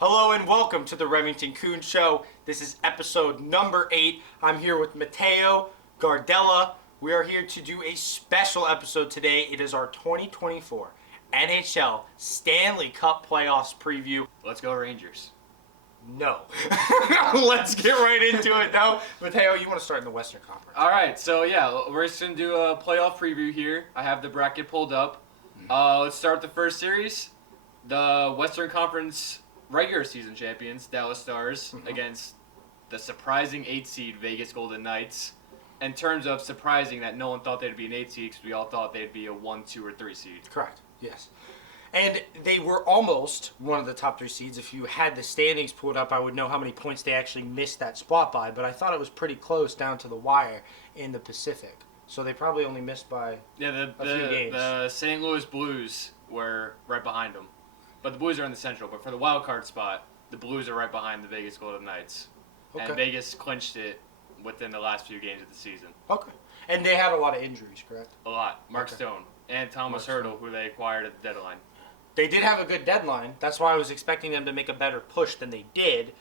Hello and welcome to the Remington Kuhn Show. This is episode number 8. I'm here with Mateo Gardella. We are here to do a special episode today. It is our 2024 NHL Stanley Cup playoffs preview. Let's go Rangers. No. Let's get right into it now. Mateo, you want to start in the Western Conference? All right, so we're just going to do a playoff preview here. I have the bracket pulled up. Let's start the first series. The Western Conference regular season champions, Dallas Stars, against the surprising 8 seed Vegas Golden Knights. In terms of surprising that no one thought they'd be an 8 seed because we all thought they'd be a 1, 2, or 3 seed. Correct, yes. And they were almost one of the top 3 seeds. If you had the standings pulled up, I would know how many points they actually missed that spot by. But I thought it was pretty close down to the wire in the Pacific. So they probably only missed by a few games. The St. Louis Blues were right behind them. But the Blues are in the Central. But for the wild card spot, the Blues are right behind the Vegas Golden Knights. Okay. And Vegas clinched it within the last few games of the season. Okay. And they had a lot of injuries, correct? A lot. Mark Stone and Thomas Hertl, who they acquired at the deadline. They did have a good deadline. That's why I was expecting them to make a better push than they did.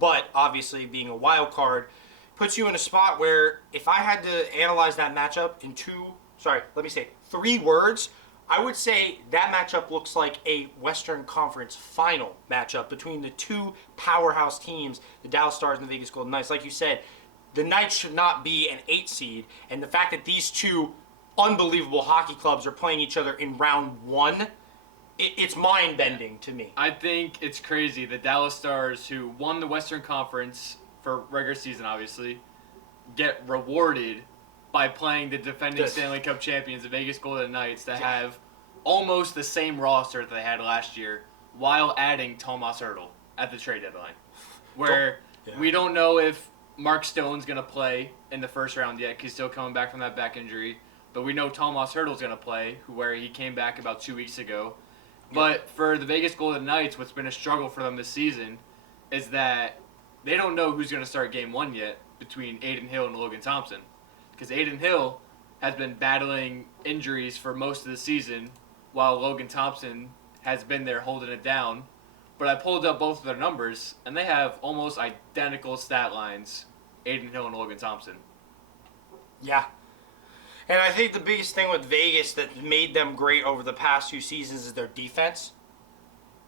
But obviously, being a wild card puts you in a spot where if I had to analyze that matchup in 3 words, I would say that matchup looks like a Western Conference final matchup between the two powerhouse teams, the Dallas Stars and the Vegas Golden Knights. Like you said, the Knights should not be an 8 seed, and the fact that these two unbelievable hockey clubs are playing each other in round 1, it's mind-bending to me. I think it's crazy. The Dallas Stars, who won the Western Conference for regular season, obviously, get rewarded by playing the defending Stanley Cup champions, the Vegas Golden Knights, that have almost the same roster that they had last year, while adding Thomas Hertl at the trade deadline. Where we don't know if Mark Stone's going to play in the first round yet, because he's still coming back from that back injury. But we know Thomas Hertl's going to play, where he came back about 2 weeks ago. But for the Vegas Golden Knights, what's been a struggle for them this season is that they don't know who's going to start Game 1 yet between Adin Hill and Logan Thompson. Because Adin Hill has been battling injuries for most of the season, while Logan Thompson has been there holding it down. But I pulled up both of their numbers, and they have almost identical stat lines, Adin Hill and Logan Thompson. Yeah. And I think the biggest thing with Vegas that made them great over the past few seasons is their defense.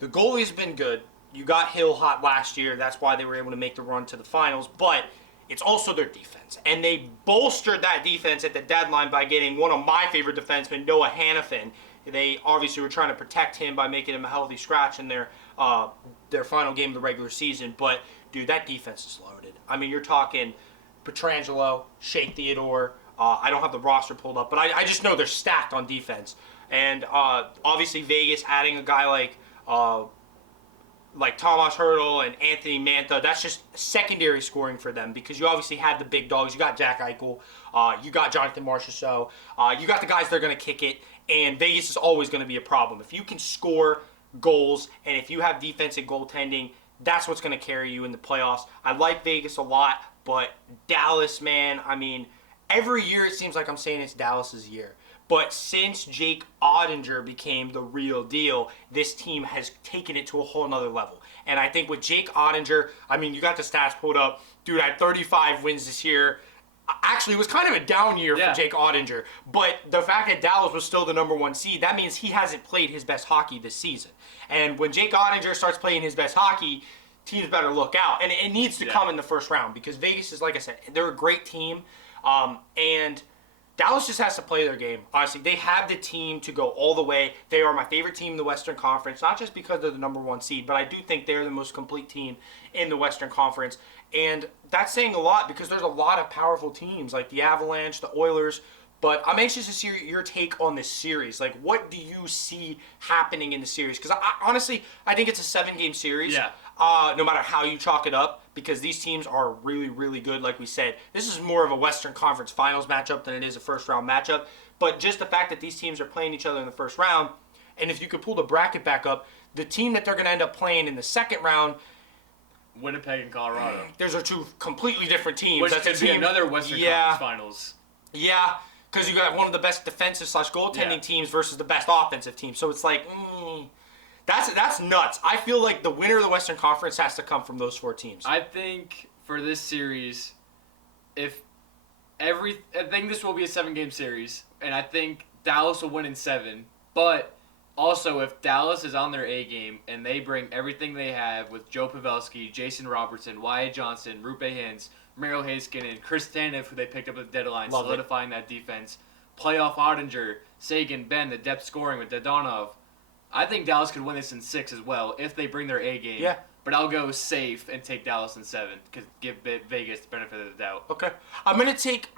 The goalie's been good. You got Hill hot last year. That's why they were able to make the run to the finals. But it's also their defense. And they bolstered that defense at the deadline by getting one of my favorite defensemen, Noah Hanifin. They obviously were trying to protect him by making him a healthy scratch in their final game of the regular season. But, dude, that defense is loaded. I mean, you're talking Pietrangelo, Shea Theodore. I don't have the roster pulled up, but I just know they're stacked on defense. And obviously Vegas adding a guy like Thomas Hertl and Anthony Mantha, that's just secondary scoring for them because you obviously had the big dogs. You got Jack Eichel, you got Jonathan Marchessault, you got the guys that are going to kick it, and Vegas is always going to be a problem. If you can score goals and if you have defensive goaltending, that's what's going to carry you in the playoffs. I like Vegas a lot, but Dallas, man, I mean, every year it seems like I'm saying it's Dallas's year. But since Jake Ottinger became the real deal, this team has taken it to a whole nother level. And I think with Jake Ottinger, I mean, you got the stats pulled up. Dude had 35 wins this year. Actually, it was kind of a down year for Jake Ottinger. But the fact that Dallas was still the number 1 seed, that means he hasn't played his best hockey this season. And when Jake Ottinger starts playing his best hockey, teams better look out. And it needs to come in the first round because Vegas is, like I said, they're a great team. And Dallas just has to play their game. Honestly, they have the team to go all the way. They are my favorite team in the Western Conference, not just because they're the number 1 seed, but I do think they're the most complete team in the Western Conference. And that's saying a lot because there's a lot of powerful teams like the Avalanche, the Oilers. But I'm anxious to see your take on this series. Like, what do you see happening in the series? Because honestly, I think it's a 7-game series. Yeah. No matter how you chalk it up, because these teams are really, really good. Like we said, this is more of a Western Conference Finals matchup than it is a first-round matchup. But just the fact that these teams are playing each other in the first round, and if you could pull the bracket back up, the team that they're going to end up playing in the second round, Winnipeg and Colorado. Those are two completely different teams. Which could be another Western Conference Finals. Yeah, because you got one of the best defensive/goaltending teams versus the best offensive team. So it's like, That's nuts. I feel like the winner of the Western Conference has to come from those 4 teams. I think for this series, I think this will be a 7-game series, and I think Dallas will win in 7. But also, if Dallas is on their A game and they bring everything they have with Joe Pavelski, Jason Robertson, Wyatt Johnson, Rupe Hintz, Merrill Heiskanen, Chris Tanev, who they picked up at the deadline, Love solidifying that defense, playoff Ottinger, Sagan, Ben, the depth scoring with Dadonov. I think Dallas could win this in 6 as well if they bring their A game. Yeah. But I'll go safe and take Dallas in 7 because give Vegas the benefit of the doubt. Okay, I'm gonna take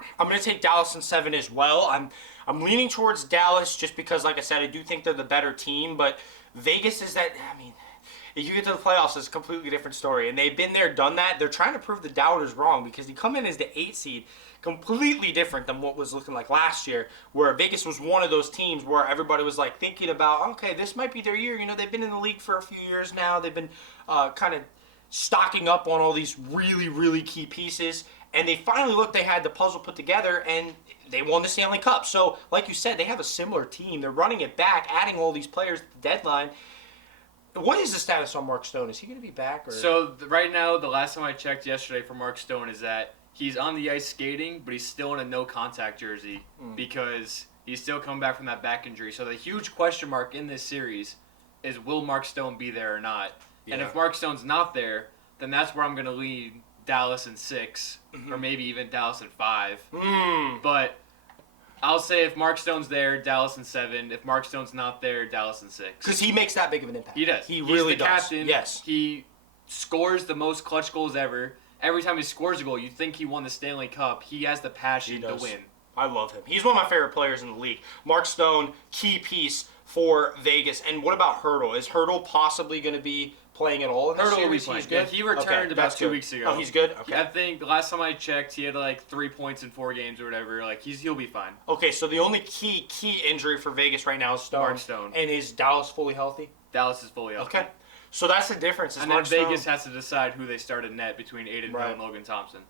Dallas in 7 as well. I'm leaning towards Dallas just because, like I said, I do think they're the better team. But Vegas is that. I mean, if you get to the playoffs, it's a completely different story. And they've been there, done that. They're trying to prove the doubters wrong because you come in as the 8 seed, completely different than what was looking like last year, where Vegas was one of those teams where everybody was like thinking about, okay, this might be their year. You know, they've been in the league for a few years now. They've been kind of stocking up on all these really, really key pieces. And they finally looked, they had the puzzle put together, and they won the Stanley Cup. So, like you said, they have a similar team. They're running it back, adding all these players at the deadline. What is the status on Mark Stone? Is he going to be back? Or? So, right now, the last time I checked yesterday for Mark Stone is that he's on the ice skating, but he's still in a no-contact jersey because he's still coming back from that back injury. So, the huge question mark in this series is, will Mark Stone be there or not? Yeah. And if Mark Stone's not there, then that's where I'm going to lead Dallas in 6, or maybe even Dallas in 5. But I'll say if Mark Stone's there, Dallas in 7. If Mark Stone's not there, Dallas in 6. Because he makes that big of an impact. He does. He really He's the does. captain. Yes. He scores the most clutch goals ever. Every time he scores a goal, you think he won the Stanley Cup. He has the passion to win. I love him. He's one of my favorite players in the league. Mark Stone, key piece for Vegas. And what about Hurdle? Is Hurdle possibly going to be playing at all in this Hurdle will be series? playing. He's good? Yeah, he returned about 2 weeks ago. Oh, he's good? Okay. I think the last time I checked, he had like 3 points in 4 games or whatever. Like he'll be fine. Okay, so the only key injury for Vegas right now is Stone. Mark Stone. And is Dallas fully healthy? Dallas is fully healthy. Okay. So that's the difference. And then Vegas has to decide who they start at net between Aiden Hill and Logan Thompson.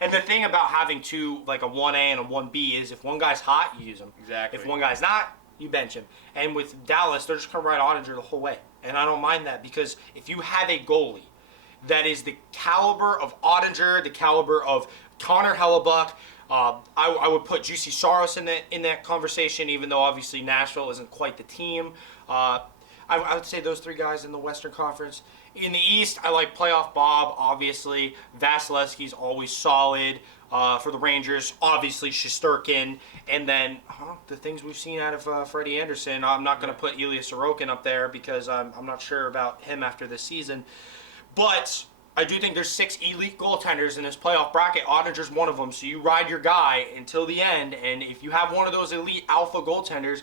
And the thing about having two, like a 1A and a 1B, is if one guy's hot, you use him. Exactly. If one guy's not, you bench him. And with Dallas, they're just going to ride Ottinger the whole way. And I don't mind that because if you have a goalie that is the caliber of Ottinger, the caliber of Connor Hellebuck, I would put Juicy Saros in that conversation, even though obviously Nashville isn't quite the team. I would say those 3 guys in the Western Conference. In the East, I like playoff Bob, obviously. Vasilevsky's always solid for the Rangers. Obviously, Shesterkin. And then the things we've seen out of Freddie Anderson. I'm not going to put Ilya Sorokin up there because I'm not sure about him after this season. But I do think there's 6 elite goaltenders in this playoff bracket. Ottinger's one of them. So you ride your guy until the end. And if you have one of those elite alpha goaltenders,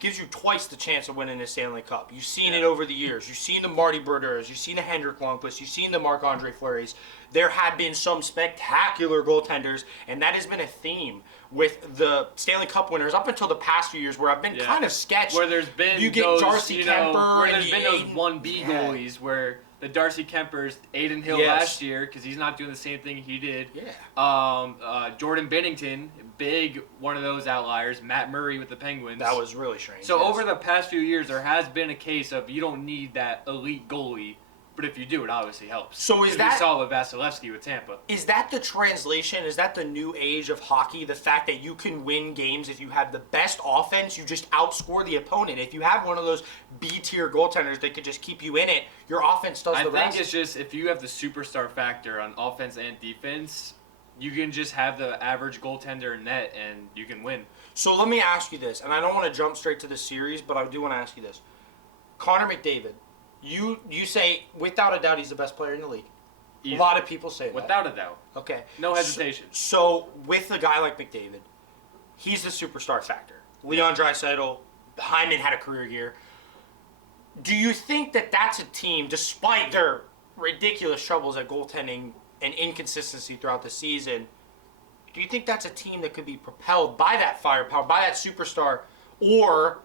gives you twice the chance of winning the Stanley Cup. You've seen it over the years. You've seen the Marty Brodeurs. You've seen the Hendrik Lundqvist. You've seen the Marc-Andre Fleury's. There have been some spectacular goaltenders, and that has been a theme with the Stanley Cup winners up until the past few years where I've been kind of sketched. Where there's been you get those, Darcy Kemper. Where there's been those 1B goalies where the Darcy Kempers, Aiden Hill last year, because he's not doing the same thing he did. Yeah. Jordan Bennington, big one of those outliers. Matt Murray with the Penguins. That was really strange. So over the past few years, there has been a case of you don't need that elite goalie, but if you do, it obviously helps. So is that... We saw with Vasilevsky with Tampa. Is that the translation? Is that the new age of hockey? The fact that you can win games if you have the best offense, you just outscore the opponent. If you have one of those B-tier goaltenders that could just keep you in it, your offense does the rest. I think it's just if you have the superstar factor on offense and defense, you can just have the average goaltender in net and you can win. So let me ask you this, and I don't want to jump straight to the series, but I do want to ask you this. Connor McDavid, you say without a doubt he's the best player in the league. Easy. A lot of people say that. Without a doubt. Okay. No hesitation. So with a guy like McDavid, he's the superstar factor. Leon Draisaitl, Hyman had a career year. Do you think that that's a team, despite their ridiculous troubles at goaltending and inconsistency throughout the season, do you think that's a team that could be propelled by that firepower, by that superstar, or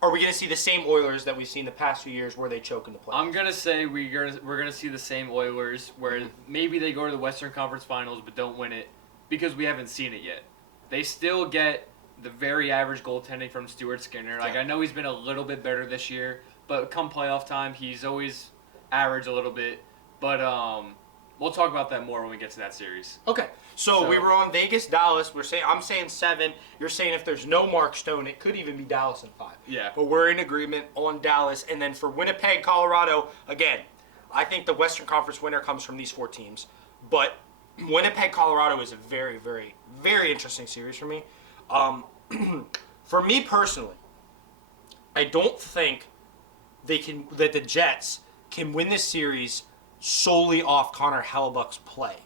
are we going to see the same Oilers that we've seen the past few years where they choke in the playoffs? I'm going to say we're going to see the same Oilers where maybe they go to the Western Conference Finals but don't win it because we haven't seen it yet. They still get the very average goaltending from Stuart Skinner. Like I know he's been a little bit better this year, but come playoff time, he's always average a little bit. But we'll talk about that more when we get to that series. Okay. So we were on Vegas, Dallas. I'm saying 7. You're saying if there's no Mark Stone, it could even be Dallas in 5. Yeah. But we're in agreement on Dallas. And then for Winnipeg, Colorado, again, I think the Western Conference winner comes from these 4 teams. But Winnipeg, Colorado is a very, very, very interesting series for me. For me personally, I don't think that the Jets can win this series solely off Connor Hellebuck's play.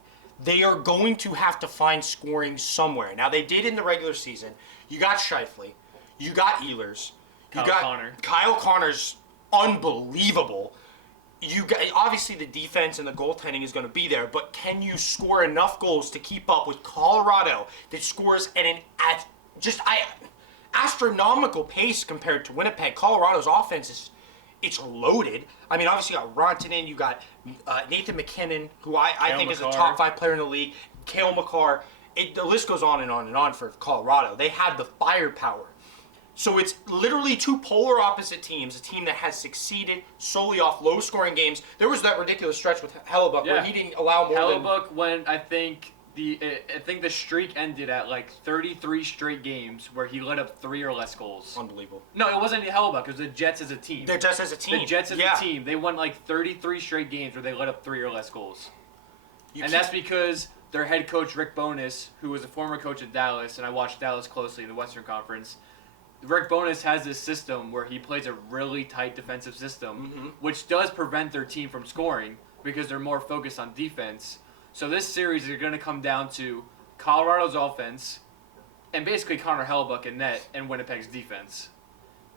They are going to have to find scoring somewhere. Now, they did in the regular season. You got Scheifele. You got Ehlers. Kyle Connor's unbelievable. You got, obviously, the defense and the goaltending is going to be there, but can you score enough goals to keep up with Colorado that scores at an astronomical pace compared to Winnipeg? Colorado's offense it's loaded. I mean, obviously, you got Rantanen, you got Nathan McKinnon, who I think is a top 5 player in the league, Cale Makar. The list goes on and on and on for Colorado. They have the firepower. So it's literally 2 polar opposite teams, a team that has succeeded solely off low-scoring games. There was that ridiculous stretch with Hellebuck where he didn't allow more Hellebuck went, I think the streak ended at like 33 straight games where he let up 3 or less goals. Unbelievable. No, it wasn't Hellebuck. It was the Jets as a team. The Jets as a team. They won like 33 straight games where they let up 3 or less goals. That's because their head coach, Rick Bowness, who was a former coach at Dallas, and I watched Dallas closely in the Western Conference, Rick Bowness has this system where he plays a really tight defensive system, which does prevent their team from scoring because they're more focused on defense. So this series is going to come down to Colorado's offense and basically Connor Hellebuck in net and Winnipeg's defense.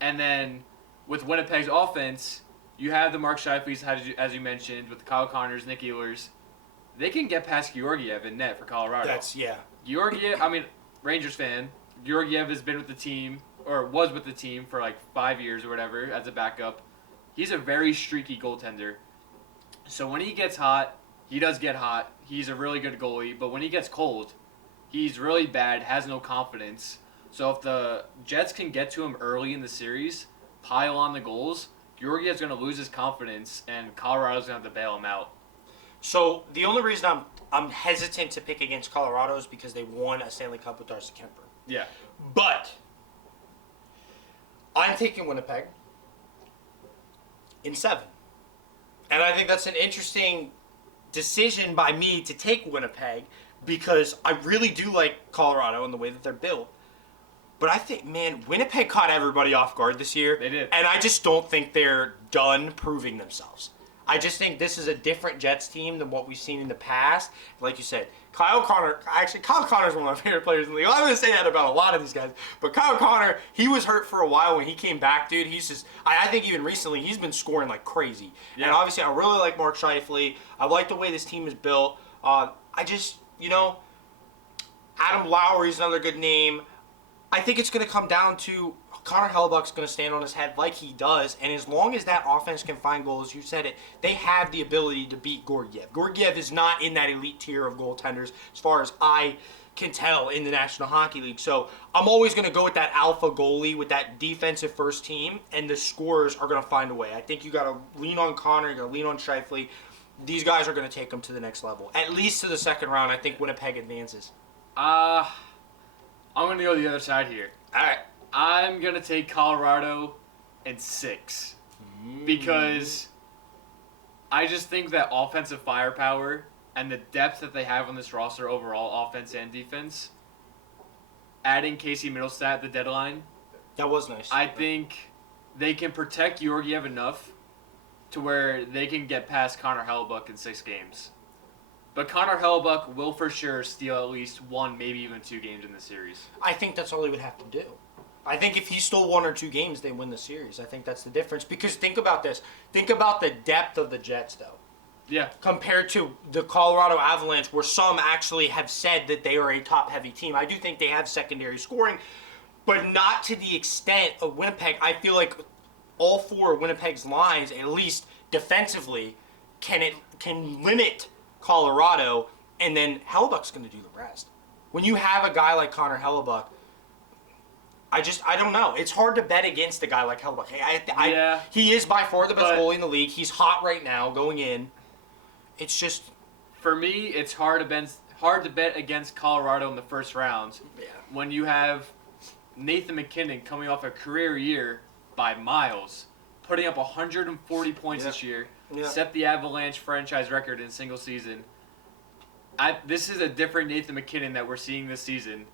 And then with Winnipeg's offense, you have the Mark Scheifele's, as you mentioned, with Kyle Connors, Nick Ehlers. They can get past Georgiev in net for Colorado. Georgiev, Rangers fan, Georgiev has been with the team, or was with the team for like 5 years or whatever as a backup. He's a very streaky goaltender. So when he gets hot, he does get hot. He's a really good goalie, but when he gets cold, he's really bad, has no confidence. So if the Jets can get to him early in the series, pile on the goals, Georgiev's going to lose his confidence, and Colorado's going to have to bail him out. So the only reason I'm hesitant to pick against Colorado is because they won a Stanley Cup with Darcy Kemper. Yeah. But I'm taking Winnipeg in 7. And I think that's an interesting decision by me to take Winnipeg because I really do like Colorado and the way that they're built. But I think, man, Winnipeg caught everybody off guard this year. They did. And I just don't think they're done proving themselves. I just think this is a different Jets team than what we've seen in the past. Like you said, Kyle Connor is one of my favorite players in the league. I'm going to say that about a lot of these guys. But Kyle Connor, he was hurt for a while when he came back, dude. He's just, I think even recently, he's been scoring like crazy. Yeah. And obviously, I really like Mark Scheifele. I like the way this team is built. I just, Adam Lowry's another good name. I think it's going to come down to Connor Hellebuck's going to stand on his head like he does, and as long as that offense can find goals, you said it, they have the ability to beat Georgiev. Georgiev is not in that elite tier of goaltenders as far as I can tell in the National Hockey League. So I'm always going to go with that alpha goalie with that defensive first team, and the scorers are going to find a way. I think you got to lean on Connor, you got to lean on Scheifele. These guys are going to take them to the next level. At least to the second round, I think Winnipeg advances. I'm going to go the other side here. All right. I'm going to take Colorado in 6 because I just think that offensive firepower and the depth that they have on this roster overall, offense and defense, adding Casey Middlestat at the deadline. That was nice. I think they can protect Georgiev enough to where they can get past Connor Hellebuck in 6 games. But Connor Hellebuck will for sure steal at least 1, maybe even 2 games in the series. I think that's all he would have to do. I think if he stole 1 or 2 games, they win the series. I think that's the difference. Because think about this. Think about the depth of the Jets, though. Yeah. Compared to the Colorado Avalanche, where some actually have said that they are a top-heavy team. I do think they have secondary scoring, but not to the extent of Winnipeg. I feel like all 4 of Winnipeg's lines, at least defensively, can limit Colorado, and then Hellebuck's going to do the rest. When you have a guy like Connor Hellebuck, I don't know. It's hard to bet against a guy like Hellebuyck. Yeah. He is by far the best But- goalie in the league. He's hot right now going in. It's just... For me, it's hard to bet against Colorado in the first round when you have Nathan McKinnon coming off a career year by miles, putting up 140 points this year, set the Avalanche franchise record in a single season. This is a different Nathan McKinnon that we're seeing this season.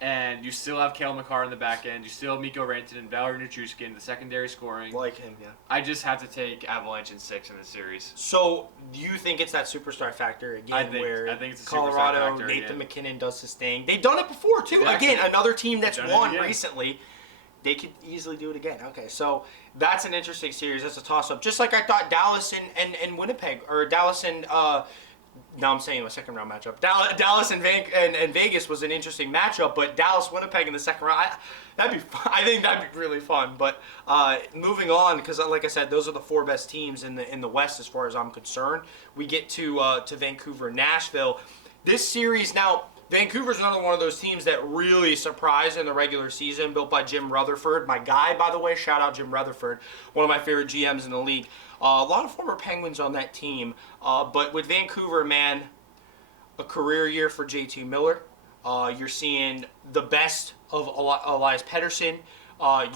And you still have Cale Makar in the back end. You still have Mikko Rantanen and Valeri Nichushkin in the secondary scoring. Like him, yeah. I just have to take Avalanche in 6 in this series. So, do you think it's that superstar factor again I think it's a superstar Colorado, factor Nathan again. McKinnon does his thing? They've done it before, too. Exactly. Again, another team that's Done it won again. recently. They could easily do it again. Okay, so that's an interesting series. That's a toss-up. Just like I thought Dallas and Winnipeg, or Dallas and... now I'm saying a second round matchup. Dallas and Vegas was an interesting matchup, but Dallas Winnipeg in the second round, that'd be fun. I think that'd be really fun. But moving on, because like I said, those are the 4 best teams in the West as far as I'm concerned. We get to Vancouver, Nashville. This series now. Vancouver's another one of those teams that really surprised in the regular season, built by Jim Rutherford. My guy, by the way, shout out Jim Rutherford, one of my favorite GMs in the league. A lot of former Penguins on that team. But with Vancouver, man, a career year for JT Miller. You're seeing the best of Elias Pettersson.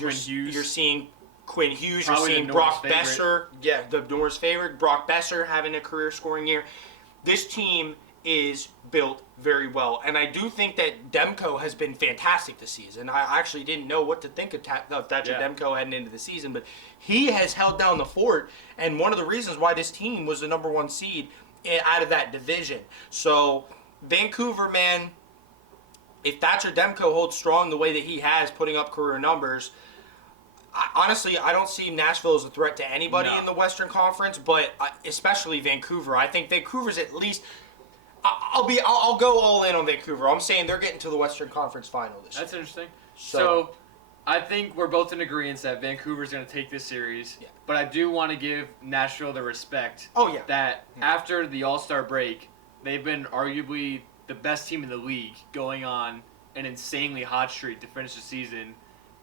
You're seeing Quinn Hughes. Probably you're seeing the Brock Norris Besser. Yeah, the Norris favorite. Brock Besser having a career scoring year. This team is built very well. And I do think that Demko has been fantastic this season. I actually didn't know what to think of Thatcher Demko heading into the season, but he has held down the fort, and one of the reasons why this team was the number 1 seed out of that division. So, Vancouver, man, if Thatcher Demko holds strong the way that he has, putting up career numbers, honestly, I don't see Nashville as a threat to anybody in the Western Conference, but especially Vancouver. I think Vancouver's at least... I'll go all in on Vancouver. I'm saying they're getting to the Western Conference Final this year. That's interesting. So, I think we're both in agreement that Vancouver's going to take this series. Yeah. But I do want to give Nashville the respect that after the All-Star break, they've been arguably the best team in the league, going on an insanely hot streak to finish the season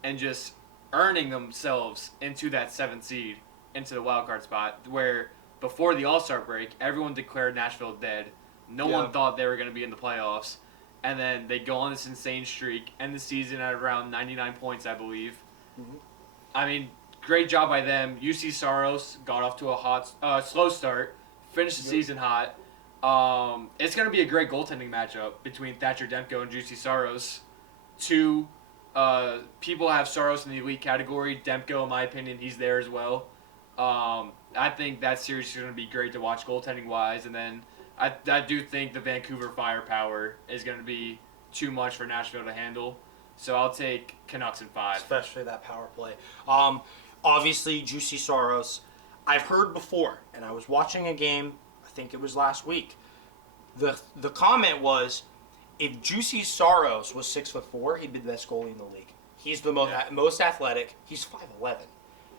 and just earning themselves into that 7th seed, into the wild card spot, where before the All-Star break, everyone declared Nashville dead. No one thought they were going to be in the playoffs. And then they go on this insane streak, end the season at around 99 points, I believe. Mm-hmm. I mean, great job by them. UC Saros got off to a slow start, finished the season hot. It's going to be a great goaltending matchup between Thatcher Demko and Juicy Saros. 2 people have Saros in the elite category. Demko, in my opinion, he's there as well. I think that series is going to be great to watch goaltending-wise. And then I do think the Vancouver firepower is going to be too much for Nashville to handle. So I'll take Canucks in 5. Especially that power play. Obviously, Juicy Saros. I've heard before, and I was watching a game, I think it was last week. The comment was, if Juicy Saros was 6'4", he'd be the best goalie in the league. He's the most athletic. He's 5'11".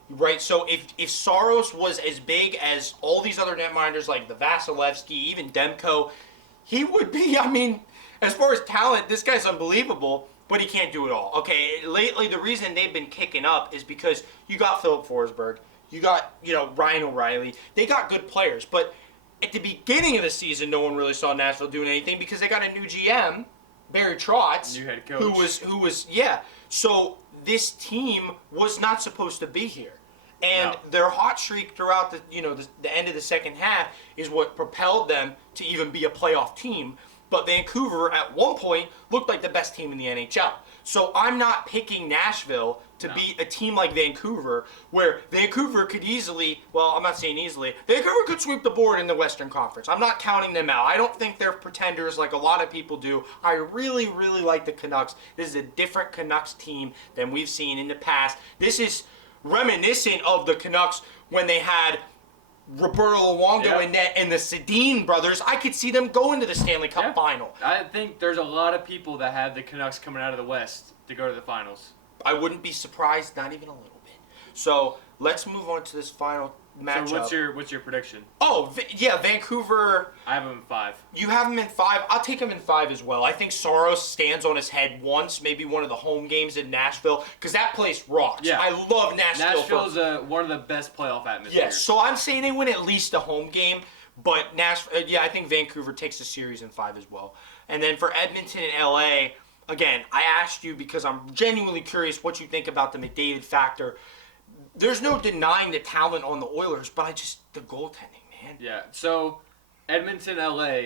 Right, so if Saros was as big as all these other netminders like the Vasilevsky, even Demko, he would be, I mean, as far as talent, this guy's unbelievable, but he can't do it all. Okay, lately the reason they've been kicking up is because you got Philip Forsberg, you got, Ryan O'Reilly, they got good players, but at the beginning of the season, no one really saw Nashville doing anything because they got a new GM, Barry Trotz, new head coach, who was so this team was not supposed to be here. And their hot streak throughout the end of the second half is what propelled them to even be a playoff team. But Vancouver, at one point, looked like the best team in the NHL. So I'm not picking Nashville to beat a team like Vancouver, where Vancouver could easily, well, I'm not saying easily, Vancouver could sweep the board in the Western Conference. I'm not counting them out. I don't think they're pretenders like a lot of people do. I really, really like the Canucks. This is a different Canucks team than we've seen in the past. This is reminiscent of the Canucks when they had Roberto Luongo in net and the Sedin brothers. I could see them going to the Stanley Cup final. I think there's a lot of people that had the Canucks coming out of the West to go to the finals. I wouldn't be surprised, not even a little bit. So let's move on to this final matchup. So what's your prediction? Oh, yeah, Vancouver. I have them in 5. You have him in 5. I'll take him in 5 as well. I think Saros stands on his head once, maybe one of the home games in Nashville, because that place rocks. Yeah. I love Nashville. Nashville's one of the best playoff atmospheres. Yes, so I'm saying they win at least a home game, but I think Vancouver takes the series in 5 as well. And then for Edmonton and LA, again, I asked you because I'm genuinely curious what you think about the McDavid factor. There's no denying the talent on the Oilers, but the goaltending, man. Yeah, so Edmonton, LA,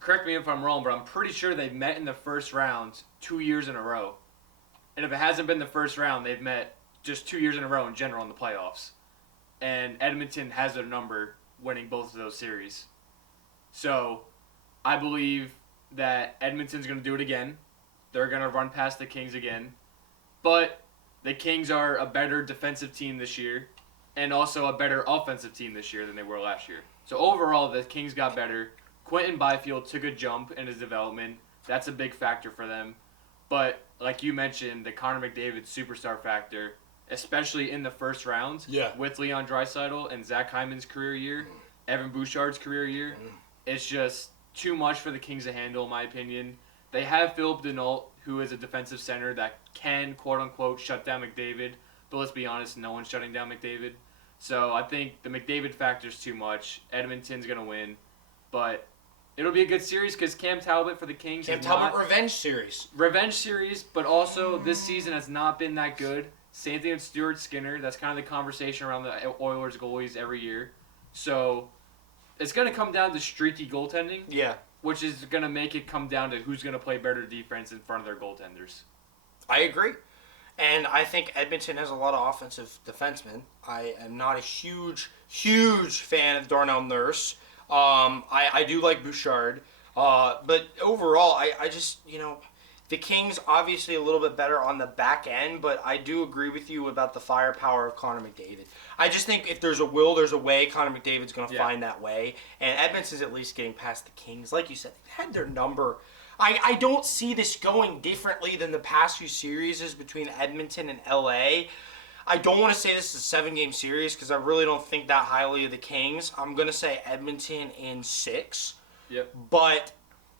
correct me if I'm wrong, but I'm pretty sure they've met in the first round 2 years in a row. And if it hasn't been the first round, they've met just 2 years in a row in general in the playoffs. And Edmonton has their number winning both of those series. So I believe that Edmonton's going to do it again. They're going to run past the Kings again. But the Kings are a better defensive team this year and also a better offensive team this year than they were last year. So overall, the Kings got better. Quentin Byfield took a jump in his development. That's a big factor for them. But like you mentioned, the Connor McDavid superstar factor, especially in the first round with Leon Draisaitl and Zach Hyman's career year, Evan Bouchard's career year, it's just too much for the Kings to handle, in my opinion. They have Philip Denault, who is a defensive center that can, quote-unquote, shut down McDavid. But let's be honest, no one's shutting down McDavid. So I think the McDavid factor's too much. Edmonton's going to win. But it'll be a good series because Cam Talbot for the Kings revenge series. Revenge series, but also this season has not been that good. Same thing with Stuart Skinner. That's kind of the conversation around the Oilers goalies every year. So it's going to come down to streaky goaltending. Yeah. Which is going to make it come down to who's going to play better defense in front of their goaltenders. I agree. And I think Edmonton has a lot of offensive defensemen. I am not a huge fan of Darnell Nurse. I do like Bouchard. But overall, I just, the Kings obviously a little bit better on the back end, but I do agree with you about the firepower of Connor McDavid. I just think if there's a will, there's a way. Connor McDavid's going to find that way. And Edmonton's at least getting past the Kings. Like you said, they had their number. I don't see this going differently than the past few series between Edmonton and LA. I don't want to say this is a 7-game series because I really don't think that highly of the Kings. I'm going to say Edmonton in 6. Yep. But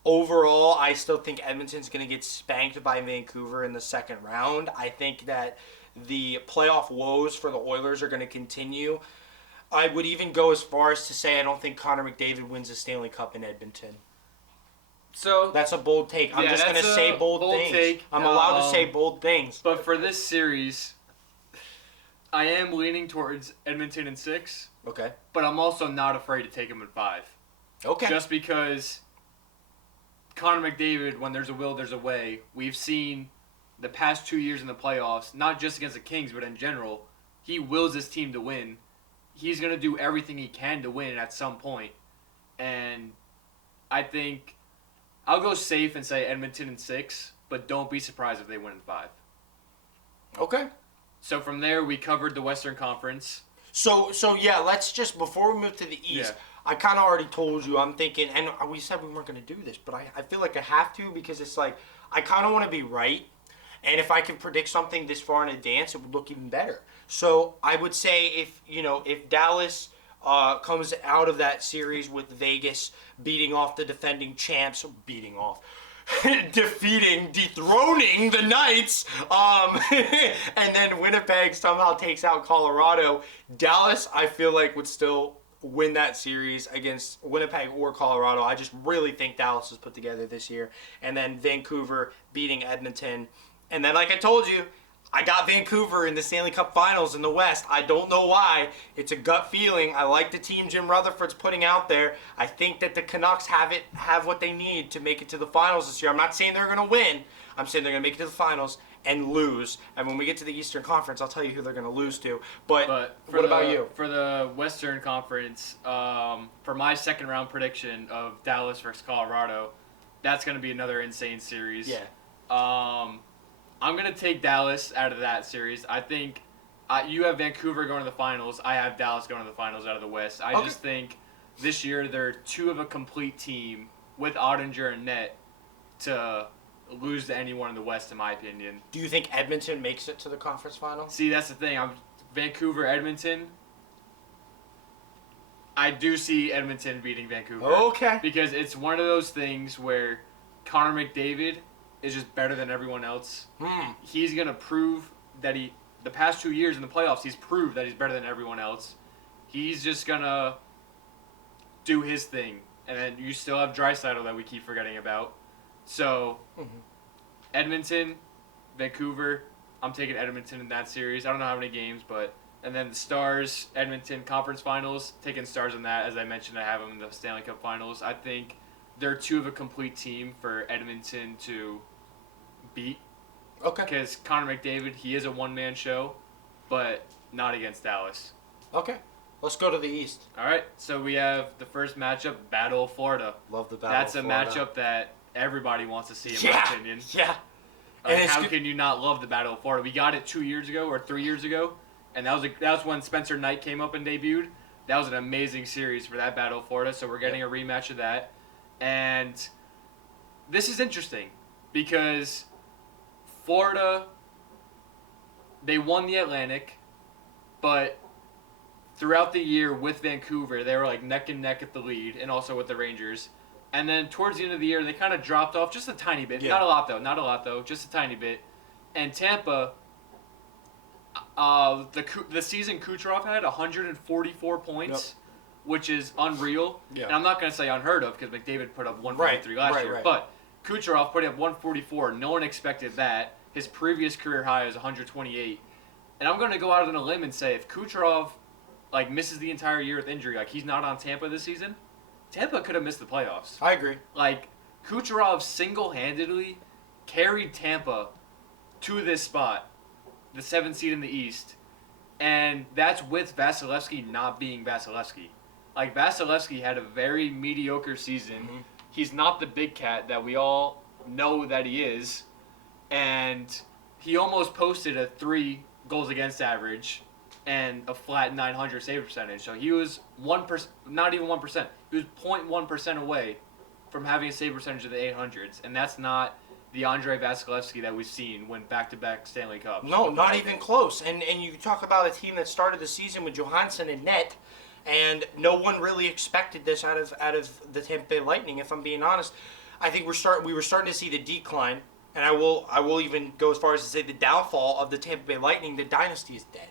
overall, I still think Edmonton's going to get spanked by Vancouver in the second round. I think that the playoff woes for the Oilers are going to continue. I would even go as far as to say I don't think Connor McDavid wins the Stanley Cup in Edmonton. So that's a bold take. I'm just going to say bold things. Take. I'm allowed to say bold things. But for this series, I am leaning towards Edmonton in 6. Okay. But I'm also not afraid to take him in 5. Okay. Just because Connor McDavid, when there's a will, there's a way. We've seen the past 2 years in the playoffs, not just against the Kings, but in general, he wills his team to win. He's going to do everything he can to win at some point. And I think I'll go safe and say Edmonton in 6, but don't be surprised if they win in 5. Okay. So from there, we covered the Western Conference. So yeah, let's just, before we move to the East, I kind of already told you, I'm thinking, and we said we weren't going to do this, but I feel like I have to because it's like, I kind of want to be right. And if I can predict something this far in advance, it would look even better. So I would say if Dallas comes out of that series with Vegas beating off the defending champs, dethroning the Knights, and then Winnipeg somehow takes out Colorado, Dallas, I feel like, would still win that series against Winnipeg or Colorado. I just really think Dallas is put together this year. And then Vancouver beating Edmonton. And then, like I told you, I got Vancouver in the Stanley Cup Finals in the West. I don't know why. It's a gut feeling. I like the team Jim Rutherford's putting out there. I think that the Canucks have what they need to make it to the finals this year. I'm not saying they're going to win. I'm saying they're going to make it to the finals and lose. And when we get to the Eastern Conference, I'll tell you who they're going to lose to. But what about you? For the Western Conference, for my second round prediction of Dallas versus Colorado, that's going to be another insane series. Yeah. I'm going to take Dallas out of that series. I think you have Vancouver going to the finals. I have Dallas going to the finals out of the West. I just think this year they're too of a complete team with Ottinger and Net to lose to anyone in the West, in my opinion. Do you think Edmonton makes it to the conference final? See, that's the thing. Vancouver, Edmonton, I do see Edmonton beating Vancouver. Okay. Because it's one of those things where Connor McDavid is just better than everyone else. He's going to prove that the past 2 years in the playoffs, he's proved that he's better than everyone else. He's just going to do his thing. And then you still have Draisaitl that we keep forgetting about. So, Edmonton, Vancouver, I'm taking Edmonton in that series. I don't know how many games, but... And then the Stars, Edmonton Conference Finals, taking Stars in that. As I mentioned, I have them in the Stanley Cup Finals. I think they're two of a complete team for Edmonton to beat. Okay. Because Connor McDavid, he is a one-man show, but not against Dallas. Okay. Let's go to the East. All right, so we have the first matchup, Battle of Florida. Love the Battle That's of a Florida. matchup that everybody wants to see, in my opinion. Yeah. Like, And how can you not love the Battle of Florida? We got it 2 years ago or 3 years ago, and that was when Spencer Knight came up and debuted. That was an amazing series for that Battle of Florida, so we're getting a rematch of that. And this is interesting because Florida, they won the Atlantic, but throughout the year with Vancouver, they were like neck and neck at the lead, and also with the Rangers. And then towards the end of the year, they kind of dropped off just a tiny bit. Yeah. Not a lot though, just a tiny bit. And Tampa, the season Kucherov had 144 points, which is unreal. Yeah. And I'm not going to say unheard of because McDavid put up 143 last year. Right. But Kucherov putting up 144, no one expected that. His previous career high is 128. And I'm going to go out on a limb and say if Kucherov misses the entire year with injury, he's not on Tampa this season, Tampa could have missed the playoffs. I agree. Kucherov single-handedly carried Tampa to this spot, the 7th seed in the East, and that's with Vasilevsky not being Vasilevsky. Vasilevsky had a very mediocre season. Mm-hmm. He's not the big cat that we all know that he is, and he almost posted a 3 goals against average and a flat 900 save percentage. So he was 1%, not even 1%. He was 0.1% away from having a save percentage of the 800s, and that's not the Andrei Vasilevsky that we've seen win back-to-back Stanley Cups. No, not even close. And you talk about a team that started the season with Johansson and net, and no one really expected this out of the Tampa Bay Lightning. If I'm being honest, I think we were starting to see the decline, and I will even go as far as to say the downfall of the Tampa Bay Lightning. The dynasty is dead.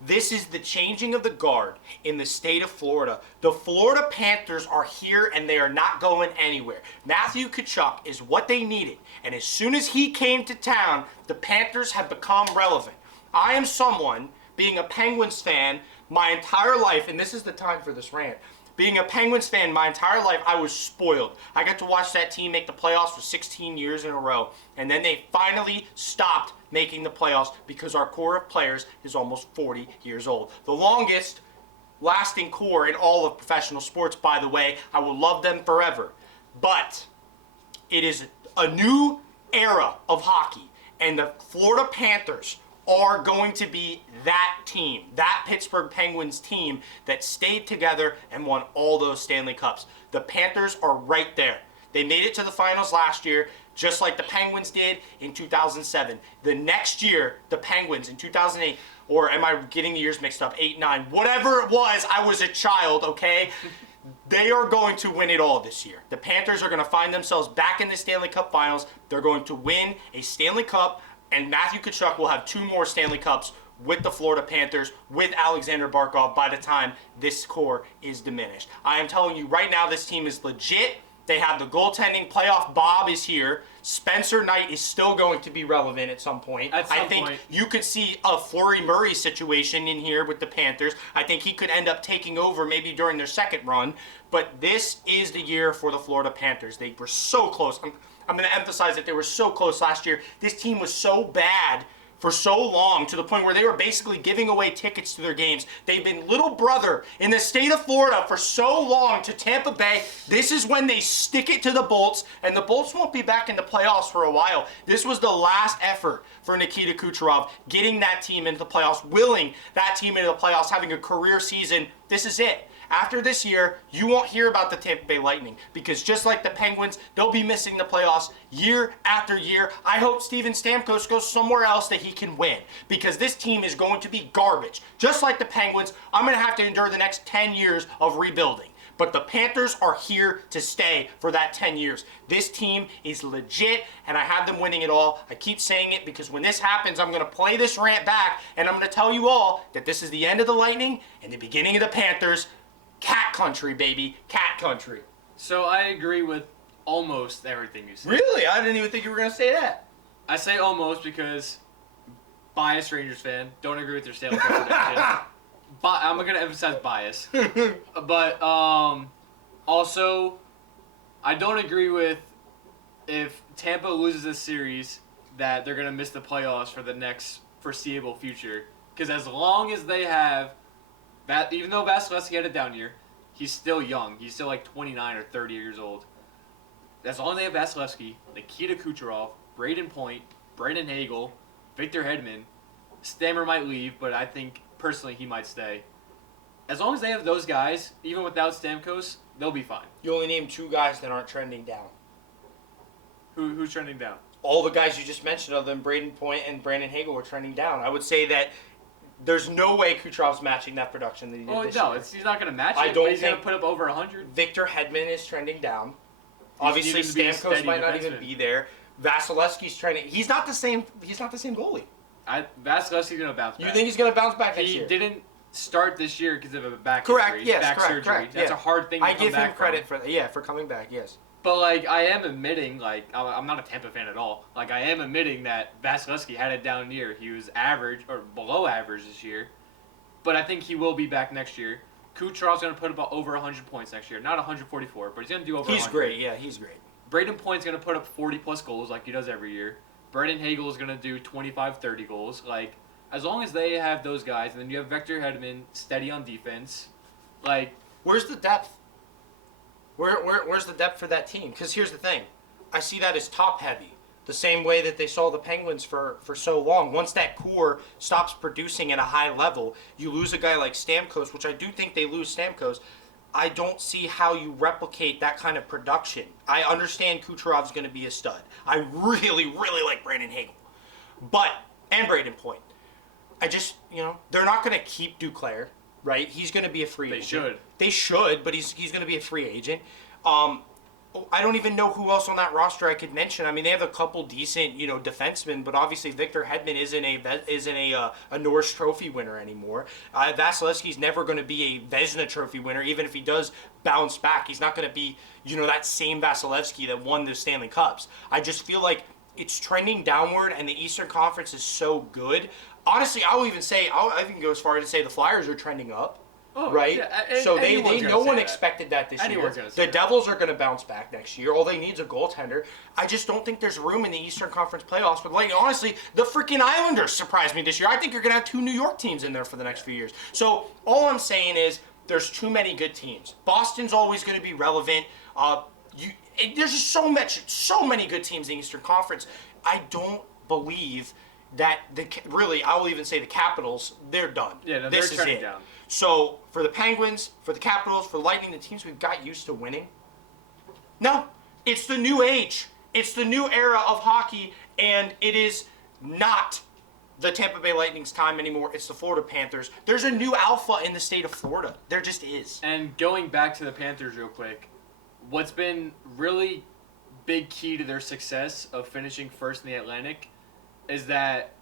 This is the changing of the guard in the state of Florida. The Florida Panthers are here and they are not going anywhere. Matthew Tkachuk is what they needed. And as soon as he came to town, the Panthers have become relevant. I am someone, being a Penguins fan my entire life, and this is the time for this rant. Being a Penguins fan my entire life, I was spoiled. I got to watch that team make the playoffs for 16 years in a row. And then they finally stopped making the playoffs because our core of players is almost 40 years old. The longest lasting core in all of professional sports, by the way. I will love them forever. But it is a new era of hockey. And the Florida Panthers are going to be that team, that Pittsburgh Penguins team that stayed together and won all those Stanley Cups. The Panthers are right there. They made it to the finals last year, just like the Penguins did in 2007. The next year, the Penguins in 2008, or am I getting the years mixed up, 8, 9, whatever it was, I was a child, okay? They are going to win it all this year. The Panthers are going to find themselves back in the Stanley Cup finals. They're going to win a Stanley Cup, and Matthew Tkachuk will have 2 more Stanley Cups with the Florida Panthers, with Alexander Barkov by the time this core is diminished. I am telling you right now, this team is legit. They have the goaltending. Playoff Bob is here. Spencer Knight is still going to be relevant at some point. I think you could see a Fleury Murray situation in here with the Panthers. I think he could end up taking over maybe during their second run. But this is the year for the Florida Panthers. They were so close. I'm going to emphasize that they were so close last year. This team was so bad for so long, to the point where they were basically giving away tickets to their games. They've been little brother in the state of Florida for so long to Tampa Bay. This is when they stick it to the Bolts, and the Bolts won't be back in the playoffs for a while. This was the last effort for Nikita Kucherov, getting that team into the playoffs, willing that team into the playoffs, having a career season. This is it. After this year, you won't hear about the Tampa Bay Lightning because just like the Penguins, they'll be missing the playoffs year after year. I hope Steven Stamkos goes somewhere else that he can win because this team is going to be garbage. Just like the Penguins, I'm going to have to endure the next 10 years of rebuilding. But the Panthers are here to stay for that 10 years. This team is legit, and I have them winning it all. I keep saying it because when this happens, I'm going to play this rant back, and I'm going to tell you all that this is the end of the Lightning and the beginning of the Panthers. Cat country, baby. Cat country. So I agree with almost everything you said. Really? I didn't even think you were going to say that. I say almost because biased Rangers fan, don't agree with your Stanley Cup prediction. But I'm going to emphasize bias. But also, I don't agree with if Tampa loses this series that they're going to miss the playoffs for the next foreseeable future. Because as long as they have, even though Vasilevsky had a down year, he's still young. He's still like 29 or 30 years old. As long as they have Vasilevsky, Nikita Kucherov, Braden Point, Brandon Hagel, Victor Hedman, Stammer might leave, but I think personally he might stay. As long as they have those guys, even without Stamkos, they'll be fine. You only named 2 guys that aren't trending down. Who's trending down? All the guys you just mentioned, other than Braden Point and Brandon Hagel, were trending down. I would say that there's no way Kucherov's matching that production that he did this year. He's not going to match it, I don't but he's going to think put up over 100. Victor Hedman is trending down. Obviously, needing to be a Stamkos steady might not defenseman. even be there. Vasilevsky's trending. He's not the same goalie. Vasilevsky's going to bounce back. You think he's going to bounce back next He year? didn't start this year because of a back Correct. injury, Yes. back surgery. Correct. That's yeah. a hard thing to I come give him back credit from. for coming back. Yes. But, I am admitting, I'm not a Tampa fan at all. I am admitting that Vasilevsky had a down year. He was average or below average this year. But I think he will be back next year. Kucherov's going to put up over 100 points next year. Not 144, but he's going to do over 100. He's great. Yeah, he's great. Braden Point's going to put up 40-plus goals like he does every year. Brandon Hagel is going to do 25, 30 goals. As long as they have those guys, and then you have Victor Hedman steady on defense, Where's the depth? Where's the depth for that team? Because here's the thing. I see that as top-heavy. The same way that they saw the Penguins for so long. Once that core stops producing at a high level, you lose a guy like Stamkos, which I do think they lose Stamkos. I don't see how you replicate that kind of production. I understand Kucherov's going to be a stud. I really, really like Brandon Hagel. And Braden Point. I just, they're not going to keep Duclair, right? He's going to be a free agent. They should, but he's going to be a free agent. I don't even know who else on that roster I could mention. I mean, they have a couple decent, defensemen, but obviously Victor Hedman isn't a Norris Trophy winner anymore. Vasilevsky's never going to be a Vezina Trophy winner, even if he does bounce back. He's not going to be, that same Vasilevsky that won the Stanley Cups. I just feel like it's trending downward, and the Eastern Conference is so good. Honestly, I can go as far as to say the Flyers are trending up. Oh, right? Yeah, so no one expected that this Anyone's year. gonna say The Devils are going to bounce back next year. All they need is a goaltender. I just don't think there's room in the Eastern Conference playoffs. But honestly, the freaking Islanders surprised me this year. I think you're going to have 2 New York teams in there for the next few years. So all I'm saying is there's too many good teams. Boston's always going to be relevant. There's just so many good teams in the Eastern Conference. I don't believe that I will even say the Capitals, they're done. Yeah, no, this they're is turning it. down. So for the Penguins, for the Capitals, for the Lightning, the teams we've got used to winning. No, it's the new age. It's the new era of hockey, and it is not the Tampa Bay Lightning's time anymore. It's the Florida Panthers. There's a new alpha in the state of Florida. There just is. And going back to the Panthers real quick, what's been really big key to their success of finishing first in the Atlantic is that